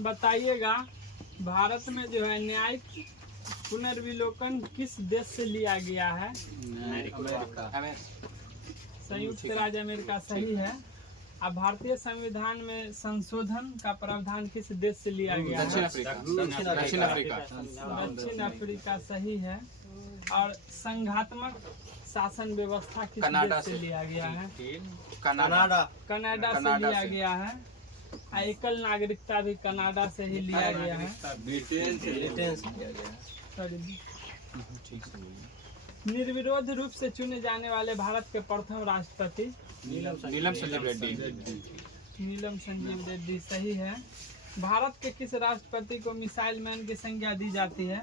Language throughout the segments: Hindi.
बताइएगा भारत में जो है न्यायिक पुनर्विलोकन किस देश से लिया गया है? संयुक्त राज्य अमेरिका सही है। अब भारतीय संविधान में संशोधन का प्रावधान किस देश से लिया गया है? दक्षिण अफ्रीका सही है। और संघात्मक शासन व्यवस्था किस देश से लिया गया है? कनाडा से लिया गया है। एकल नागरिकता भी कनाडा से ही लिया गया है। ब्रिटेन से लिया गया है। निर्विरोध रूप से चुने जाने वाले भारत के प्रथम राष्ट्रपति नीलम संजीव रेड्डी सही है। भारत के किस राष्ट्रपति को मिसाइल मैन की संज्ञा दी जाती है?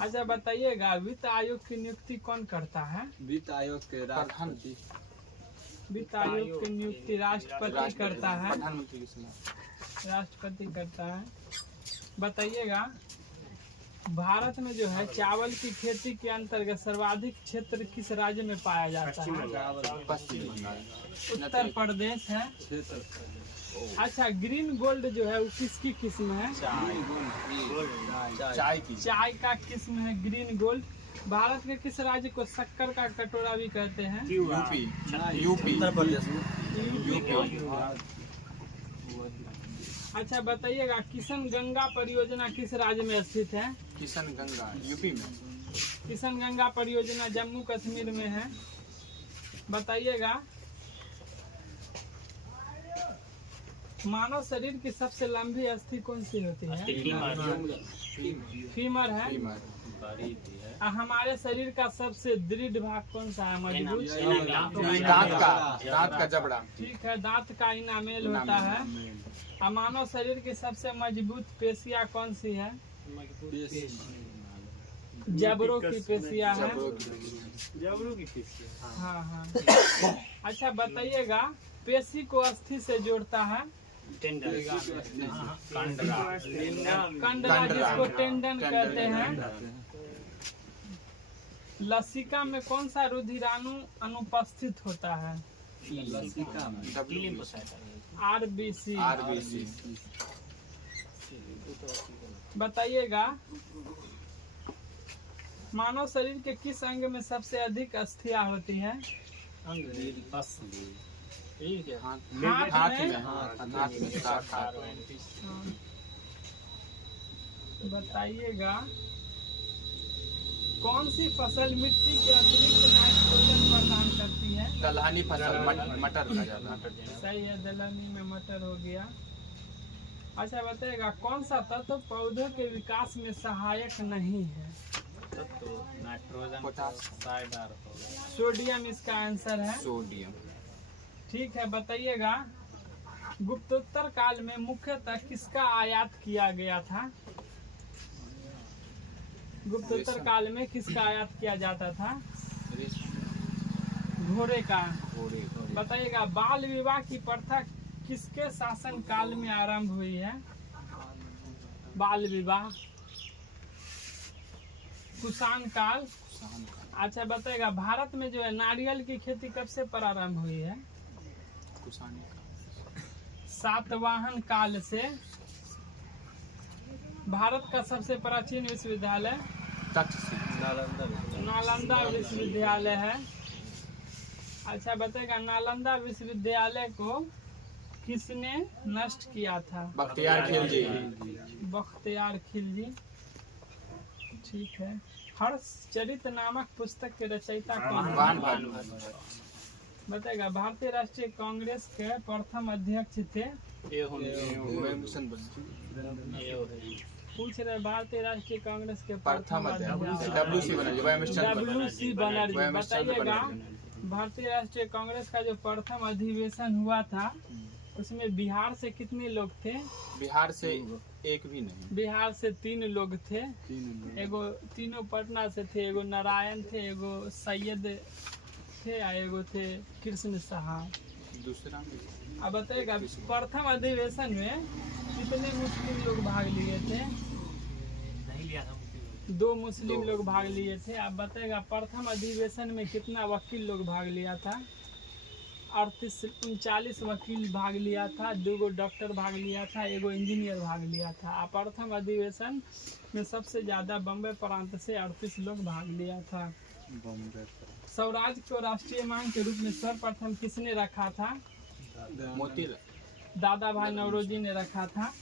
अच्छा बताइएगा वित्त आयोग की नियुक्ति कौन करता है? वित्त आयोग के राष्ट्रपति वित्त आयोग की नियुक्ति राष्ट्रपति करता है। प्रधानमंत्री राष्ट्रपति करता है। बताइएगा भारत में जो है चावल की खेती के अंतर्गत सर्वाधिक क्षेत्र किस राज्य में पाया जाता है? उत्तर प्रदेश है। अच्छा ग्रीन गोल्ड जो है वो किसकी किस्म है? चाय का किस्म है ग्रीन गोल्ड। भारत के किस राज्य को शक्कर का कटोरा भी कहते हैं? यूपी उत्तर प्रदेश। अच्छा बताइएगा किशन गंगा परियोजना किस राज्य में स्थित है? किशन गंगा यूपी में। किशन गंगा परियोजना जम्मू कश्मीर में है। बताइएगा मानव शरीर की सबसे लंबी अस्थि कौन सी होती है? फीमर है। हमारे शरीर का सबसे दृढ़ भाग कौन सा है? मजबूत दांत का जबड़ा। ठीक है दांत का इनामेल होता है। मानव शरीर की सबसे मजबूत पेशियां कौन सी है? जबड़ों की पेशियां है। जबड़ों की पेशियां। हाँ। अच्छा बताइएगा पेशी को अस्थि से जोड़ता है? कंडरा जिसको टेंडन कहते हैं। लसिका में कौन सा रुधिराणु अनुपस्थित होता है? आरबीसी। बताइएगा मानव शरीर के किस अंग में सबसे अधिक अस्थियां होती हैं? हाथ में। बताइएगा कौन सी फसल मिट्टी के अतिरिक्त नाइट्रोजन प्रदान करती है? दलहनी फसल मटर सही है दलहनी में मटर हो गया। अच्छा बताइएगा कौन सा तत्व पौधों के विकास में सहायक नहीं है? नाइट्रोजन सोडियम इसका आंसर है। सोडियम। ठीक है बताइएगा गुप्तोत्तर काल में मुख्यतः किसका आयात किया गया था? गुप्तोत्तर काल में किसका आयात किया जाता था? घोड़े का। बताइएगा बाल विवाह की प्रथा किसके शासन काल में आरंभ हुई है? बाल विवाह कुषाण काल। अच्छा बताइएगा भारत में जो है नारियल की खेती कब से प्रारंभ हुई है? सातवाहन काल से। भारत का सबसे प्राचीन विश्वविद्यालय नालंदा विश्वविद्यालय है। अच्छा बताइएगा नालंदा विश्वविद्यालय को किसने नष्ट किया था? बख्तियार खिलजी। ठीक है हर्षचरित नामक पुस्तक के रचयिता कौन है? बताएगा भारतीय राष्ट्रीय कांग्रेस के प्रथम अध्यक्ष थे? पूछ रहे भारतीय राष्ट्रीय कांग्रेस के प्रथम अध्यक्ष WC बनर्जी। बताइएगा भारतीय राष्ट्रीय कांग्रेस का जो प्रथम अधिवेशन हुआ था उसमें बिहार से कितने लोग थे? बिहार से एक भी नहीं। बिहार से 3 लोग थे। एगो तीनों पटना से थे। एगो नारायण थे, एगो सैयद थे, एगो थे कृष्ण साहब। दूसरा अब बताइएगा प्रथम अधिवेशन में कितने मुस्लिम लोग भाग लिए थे? 2 मुस्लिम लोग भाग लिए थे। अब बताइएगा प्रथम अधिवेशन में कितना वकील लोग भाग लिया था? 39 वकील भाग लिया था, 2 डॉक्टर भाग लिया था, 1 इंजीनियर भाग लिया था। प्रथम अधिवेशन में सबसे ज्यादा बम्बई प्रांत से 38 लोग भाग लिया था। स्वराज को राष्ट्रीय मांग के रूप में सर्वप्रथम किसने रखा था? मोतीलाल दादा भाई नौरोजी ने रखा था।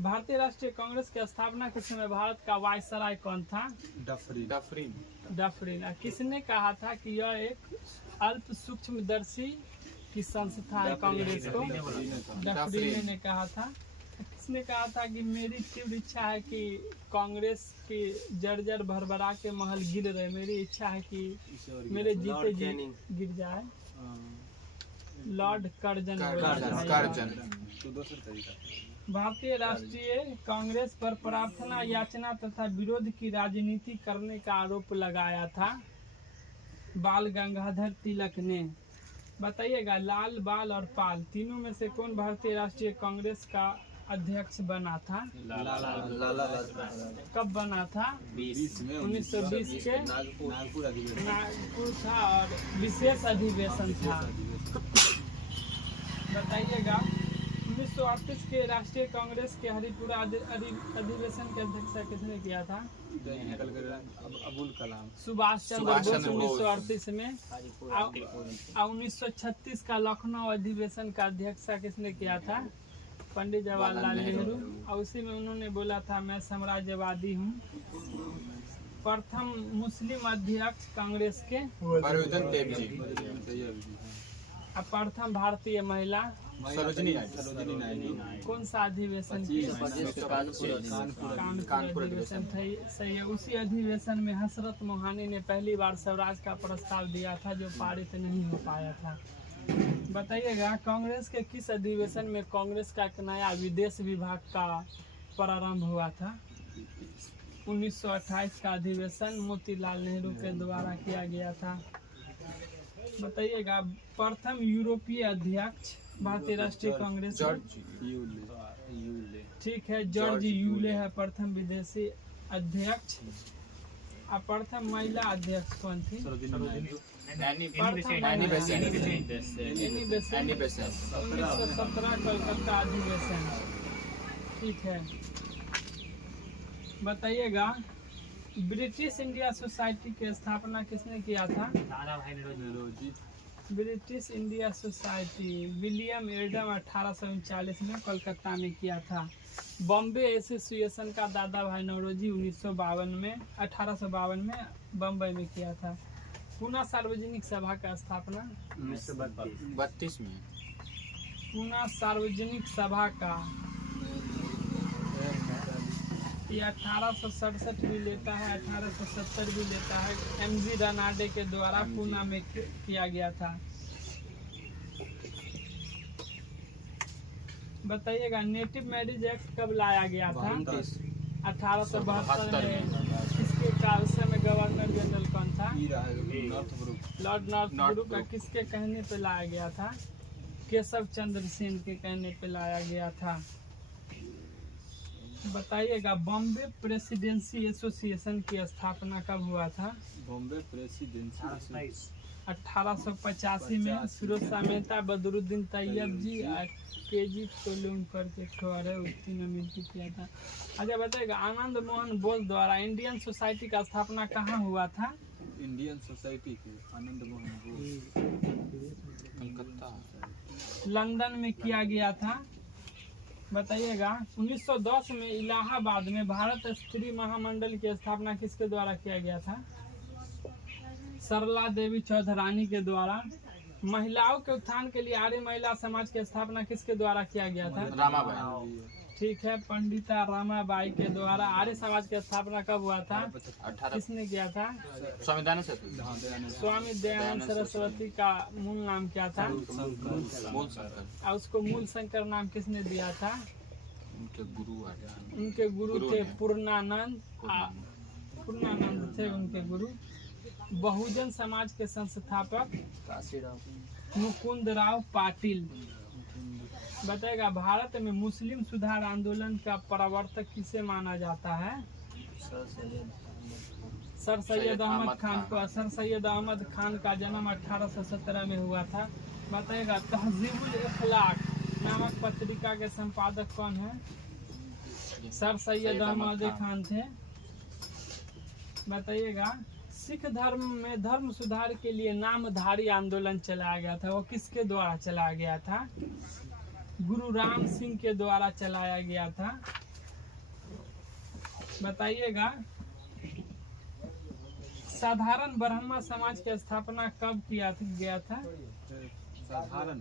भारतीय राष्ट्रीय कांग्रेस की स्थापना के समय भारत का वायसराय कौन था? डफरिन। किसने कहा था कि यह एक अल्प सूक्ष्मदर्शी की संस्था है कांग्रेस को? डफरिन ने कहा था। किसने कहा था कि मेरी तीव्र इच्छा है कि कांग्रेस की जर्जर भरभरा के महल गिर रहे, मेरी इच्छा है कि मेरे जीते जी गिर जाए? Lord Curzon. भारतीय राष्ट्रीय कांग्रेस पर प्रार्थना याचना तथा विरोध की राजनीति करने का आरोप लगाया था बाल गंगाधर तिलक ने। बताइएगा, लाल, बाल और पाल तीनों में से कौन भारतीय राष्ट्रीय कांग्रेस का अध्यक्ष बना था? कब बना था? 1920 के नागपुर था और विशेष अधिवेशन था। बताइएगा, 1938 के राष्ट्रीय कांग्रेस के हरिपुरा अधिवेशन के अध्यक्षता किसने किया था? अबुल कलाम। सुभाष चंद्र बोस 1938 में। 1936 का लखनऊ अधिवेशन का अध्यक्षता किसने किया था? पंडित जवाहरलाल नेहरू। और उसी में उन्होंने बोला था मैं साम्राज्यवादी हूँ। प्रथम मुस्लिम अध्यक्ष कांग्रेस के? प्रथम भारतीय महिला? कौन सा अधिवेशन की? कानपुर अधिवेशन था। सही है। उसी अधिवेशन में हसरत मोहानी ने पहली बार स्वराज का प्रस्ताव दिया था जो पारित नहीं हो पाया था। बताइएगा, कांग्रेस के किस अधिवेशन में कांग्रेस का एक नया विदेश विभाग का प्रारंभ हुआ था? 1928 का अधिवेशन मोतीलाल नेहरू के द्वारा किया गया था। बताइएगा, प्रथम यूरोपीय अध्यक्ष भारतीय राष्ट्रीय कांग्रेस? ठीक है, जॉर्ज यूले है प्रथम विदेशी अध्यक्ष। प्रथम महिला अध्यक्ष कौन थी? 1917 कलकत्ता अधिवेशन। ठीक है। बताइएगा, ब्रिटिश इंडिया सोसाइटी की स्थापना किसने किया था? Dadabhai Naoroji. British India Society William Adam 1839 में कलकत्ता में किया था। बॉम्बे एसोसिएशन का दादा भाई नौरोजी 1852 में बम्बई में किया था। पूना सार्वजनिक सभा का स्थापना 1932 में। पूना सार्वजनिक सभा का ये 1867 भी लेता है, 1870 भी लेता है। MG रनाडे के द्वारा पूना में किया गया था। बताइएगा, नेटिव मैरिज एक्ट कब लाया गया था? 1872 में। किसके का उस समय गवर्नर जनरल कौन था? लॉर्ड नॉर्थब्रुक का किसके कहने पे लाया गया था? केशव चंद्र सेन के कहने पे लाया गया था। बताइएगा, बॉम्बे प्रेसिडेंसी एसोसिएशन की स्थापना कब हुआ था? बॉम्बे प्रेसिडेंसी 1885 में। फिरोज शाह मेहता, बदरुद्दीन तैयब जी और KG कोलुम्कर के ठोरे तीनों मिलकर किया था। अच्छा बताइएगा, आनंद मोहन बोस द्वारा इंडियन सोसाइटी का स्थापना कहाँ हुआ था? इंडियन सोसाइटी के आनंद मोहन बोस कलकत्ता लंदन में किया गया था। बताइएगा, 1910 में इलाहाबाद में भारत स्त्री महामंडल की स्थापना किसके द्वारा किया गया था? सरला देवी चौधरानी के द्वारा। महिलाओं के उत्थान के लिए आर्य महिला समाज की स्थापना किसके द्वारा किया गया था? रामाबाई। ठीक है, पंडिता रामाबाई के द्वारा। आर्य समाज की स्थापना कब हुआ था? 18 किसने किया था? स्वामी दयानंद सरस्वती का मूल नाम क्या था? और उसको मूल शंकर नाम किसने दिया था? उनके गुरु थे पूर्णानंद। पूर्णानंद थे उनके गुरु। बहुजन समाज के संस्थापक मुकुंद राव पाटिल। बताएगा, भारत में मुस्लिम सुधार आंदोलन का प्रवर्तक किसे माना जाता है? सर सैयद अहमद खान को। सर सैयद अहमद खान का जन्म 1817 में हुआ था। बताइएगा तहजीबुल इखलाक नामक पत्रिका के संपादक कौन है? सर सैयद अहमद खान थे। बताइएगा सिख धर्म में धर्म सुधार के लिए नामधारी आंदोलन चलाया गया था, वो किसके द्वारा चलाया गया था? गुरु राम सिंह के द्वारा चलाया गया था। बताइएगा साधारण ब्राह्मण समाज की स्थापना कब किया गया था? साधारण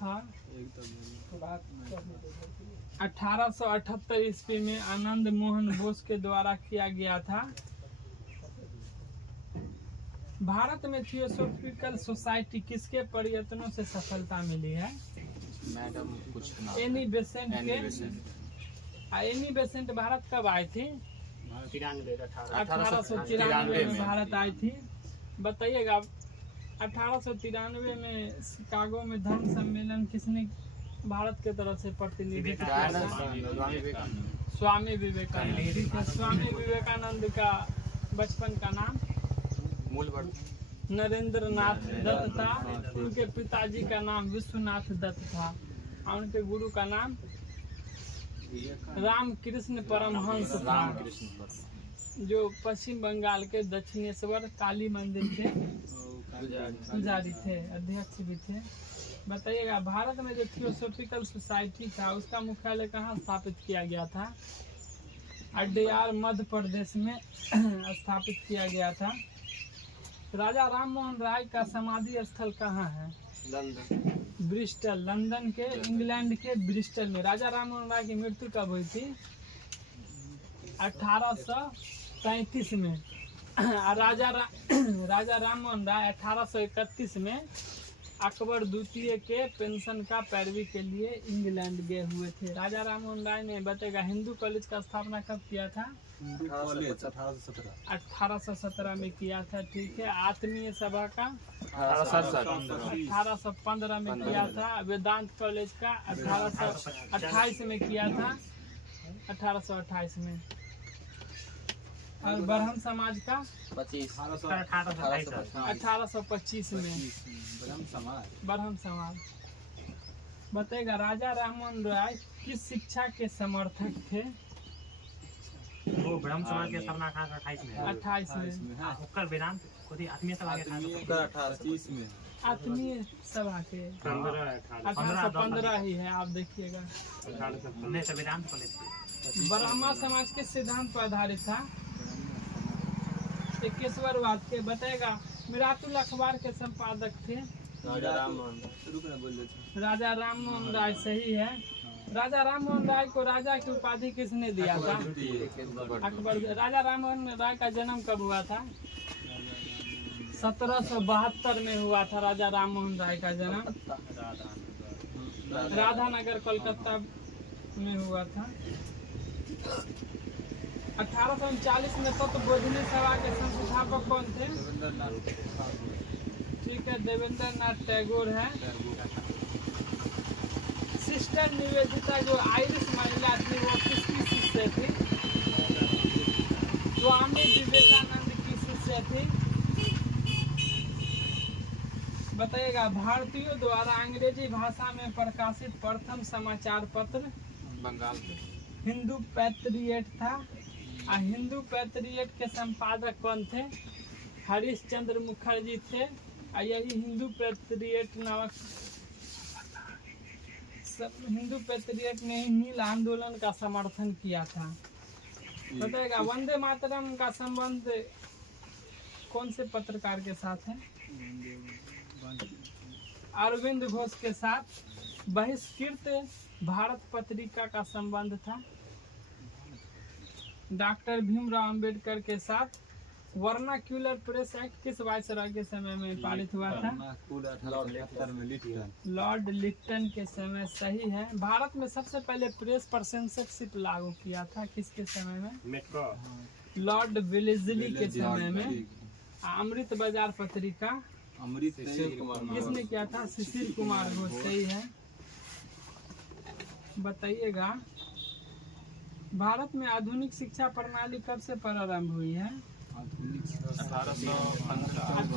हाँ, एकदम 1878 ईस्वी में आनंद मोहन बोस के द्वारा किया गया था। भारत में थियोसॉफिकल सोसाइटी किसके प्रयत्नों से सफलता मिली है? मैडम कुछ ना एनी बेसेंट के। एनी बेसेंट भारत कब आई थी? 1893 में भारत आई थी। बताइएगा 1893 में शिकागो में धर्म सम्मेलन किसने भारत के तरफ से प्रतिनिधित्व किया था? स्वामी विवेकानंद। स्वामी विवेकानंद का बचपन का नाम नरेंद्र नाथ दत्त था। उनके पिताजी का नाम विश्वनाथ दत्त था और उनके गुरु का नाम रामकृष्ण परमहंस था, जो पश्चिम बंगाल के दक्षिणेश्वर काली मंदिर के पुजारी थे, अध्यक्ष भी थे। बताइएगा भारत में जो थियोसॉफिकल सोसाइटी था उसका मुख्यालय कहाँ स्थापित किया गया था? अड्यार मध्य प्रदेश में स्थापित किया गया था। राजा राम मोहन राय का समाधि स्थल कहाँ है? लंदन। ब्रिस्टल, लंदन के, इंग्लैंड के ब्रिस्टल में। राजा राम मोहन राय की मृत्यु कब हुई थी? 1835 में। राजा राम मोहन राय 1831 में अकबर द्वितीय के पेंशन का पैरवी के लिए इंग्लैंड गए हुए थे। राजा राम मोहन राय ने बताएगा हिंदू कॉलेज का स्थापना कब किया था? 1817 में किया था। ठीक है। आत्मीय सभा का 1815 में किया था। वेदांत कॉलेज का 1828 में किया था, 1828 में। और ब्रह्म समाज का 1825 में। ब्रह्म समाज। बताएगा राजा राममोहन राय किस शिक्षा के समर्थक थे? वो ब्रह्म समाज के स्थापना 1828 में। 28 में। उत्तर वेदांत खुद आत्मीय सभा के 1825 में। आत्मीय सभा के 1815 ही है, आप देखिएगा। वेदांत कॉलेज के ब्रह्मा समाज के सिद्धांत पर आधारित था। एकेश्वरवाद के। बताएगा मिरातुल अखबार के संपादक थे राजा राममोहन राजा राममोहन राय। सही है। राजा राममोहन राय को राजा की उपाधि किसने दिया था? अकबर। राजा राममोहन राय का जन्म कब हुआ था? 1772 में हुआ था राजा राममोहन राय का जन्म। राधानगर कोलकाता में हुआ था। 1839 में तत्वबोधिनी सभा के संस्थापक कौन थे? ठीक है, देवेंद्र नाथ टैगोर है। सिस्टर निवेदिता जो आयरिश महिला थी वो किसकी शिष्य थी? स्वामी विवेकानंद की शिष्य थी। बताइएगा भारतीयों द्वारा अंग्रेजी भाषा में प्रकाशित प्रथम समाचार पत्र बंगाल हिंदू पैट्रियट था। और हिंदू पैट्रियट के संपादक कौन थे? हरिश्चंद्र मुखर्जी थे। और यही हिंदू पैट्रियट नामक हिंदू पैट्रियट ने नील आंदोलन का समर्थन किया था। बताएगा वंदे मातरम का संबंध कौन से पत्रकार के साथ है? अरविंद घोष के साथ। बहिष्कृत भारत पत्रिका का संबंध था डॉक्टर भीमराव अंबेडकर के साथ। वर्नाक्यूलर प्रेस एक्ट किस वायसरॉय के समय में पारित हुआ था? लॉर्ड लिप्टन के समय। सही है। भारत में सबसे पहले प्रेस पर सेंसरशिप लागू किया था किसके समय में? लॉर्ड वेलेस्ली के समय में। अमृत बाजार पत्रिका किसने किया था? सुशील कुमार घोष। सही है। बताइएगा भारत में आधुनिक शिक्षा प्रणाली कब से प्रारंभ हुई है?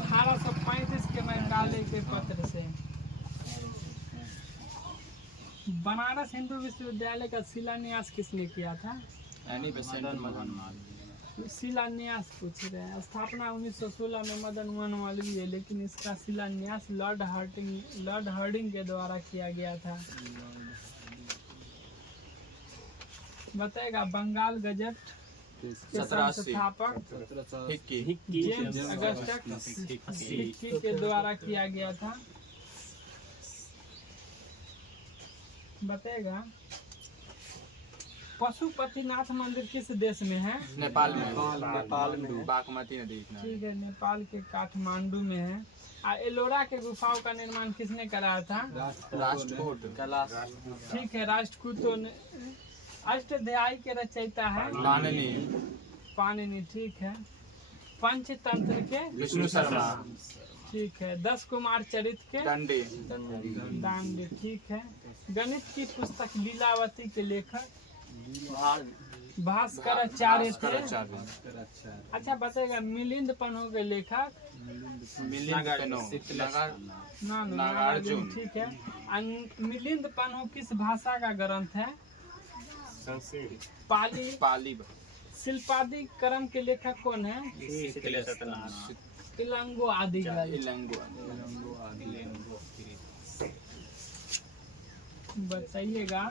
1835 के मैकाले के पत्र से। बनारस हिंदू विश्वविद्यालय का शिलान्यास किसने किया था? Annie Besant Madan Malviya. शिलान्यास पूछ रहे हैं। स्थापना 1916 में मदन मोहन मालवीय है, लेकिन इसका शिलान्यास लॉर्ड हार्डिंग के द्वारा किया गया था। बताएगा बंगाल गजट के 1780 संस्थापक जेम्स अगस्टस हिक्की के द्वारा किया गया था। बताएगा पशुपतिनाथ मंदिर किस देश में है? नेपाल में। नेपाल में। बागमती नदी ठीक है, नेपाल के काठमांडू में है। एलोरा के गुफाओं का निर्माण किसने कराया था? राष्ट्रकूट। ठीक है, राष्ट्रकूट तो अष्टाध्यायी के रचयिता है पाणिनि। ठीक है, पंचतंत्र के विष्णु शर्मा। ठीक है, 10 कुमार चरित्र के दांडी। ठीक है, गणित की पुस्तक लीलावती के लेखक भास्कराचार्य थे। अच्छा बताएगा मिलिंद पन्हू के लेखक नागार्जुन। ठीक है, मिलिंद पन्हू किस भाषा का ग्रंथ है? पाली। शिल्पादि क्रम के लेखक कौन है? इलंगो आदि। बताइएगा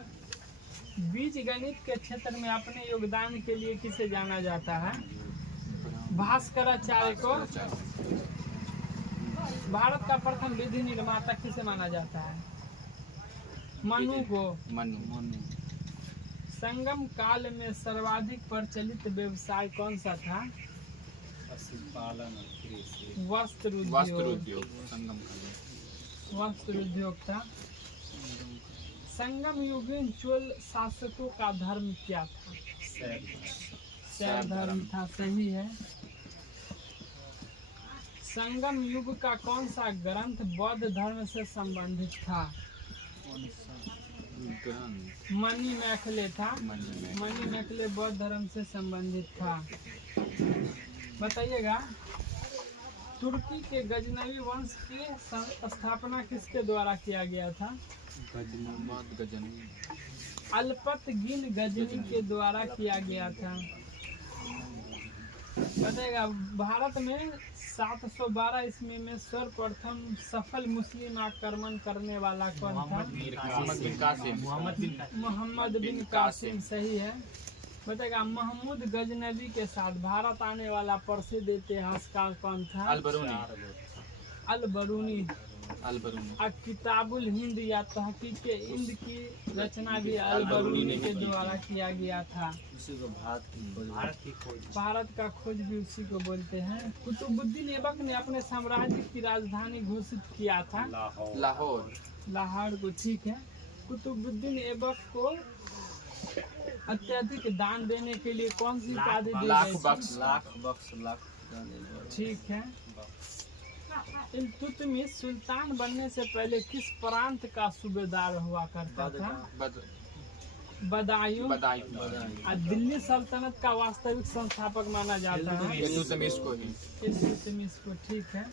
बीज गणित के क्षेत्र में अपने योगदान के लिए किसे जाना जाता है? भास्कराचार्य को। भारत का प्रथम विधि निर्माता किसे माना जाता है? मनु को। संगम काल में सर्वाधिक प्रचलित व्यवसाय कौन सा था? वस्त्र उद्योग था। संगम युगीन चोल शासकों का धर्म क्या था? शैव धर्म था। सही है। संगम युग का कौन सा ग्रंथ बौद्ध धर्म से संबंधित था? मणिमेखले था। मणिमेखले बौद्ध धर्म से संबंधित था। बताइएगा तुर्की के गजनवी वंश की स्थापना किसके द्वारा किया गया था? अल्पतगिन गजनी के द्वारा किया गया था। बताएगा भारत में 712 ईस्वी में सर्वप्रथम सफल मुस्लिम आक्रमण करने वाला कौन था? मोहम्मद बिन कासिम। सही है। बताएगा महमूद गजनवी के साथ भारत आने वाला प्रसिद्ध इतिहासकार कौन था? अल बरूनी। किताबुल हिंद या तहकीक हिंद की रचना भी अल बरूनी के द्वारा किया गया था। भारत का खोज भी उसी को बोलते हैं। कुतुबुद्दीन ऐबक ने अपने साम्राज्य की राजधानी घोषित किया था लाहौर को। ठीक है, कुतुबुद्दीन ऐबक को अत्यधिक दान देने के लिए कौन सी उपाधि दी गई? ठीक है। इल्तुतमिश सुल्तान बनने से पहले किस प्रांत का सूबेदार हुआ करता था? बदायूं। दिल्ली सल्तनत का वास्तविक संस्थापक माना जाता है इल्तुतमिश को। ठीक है।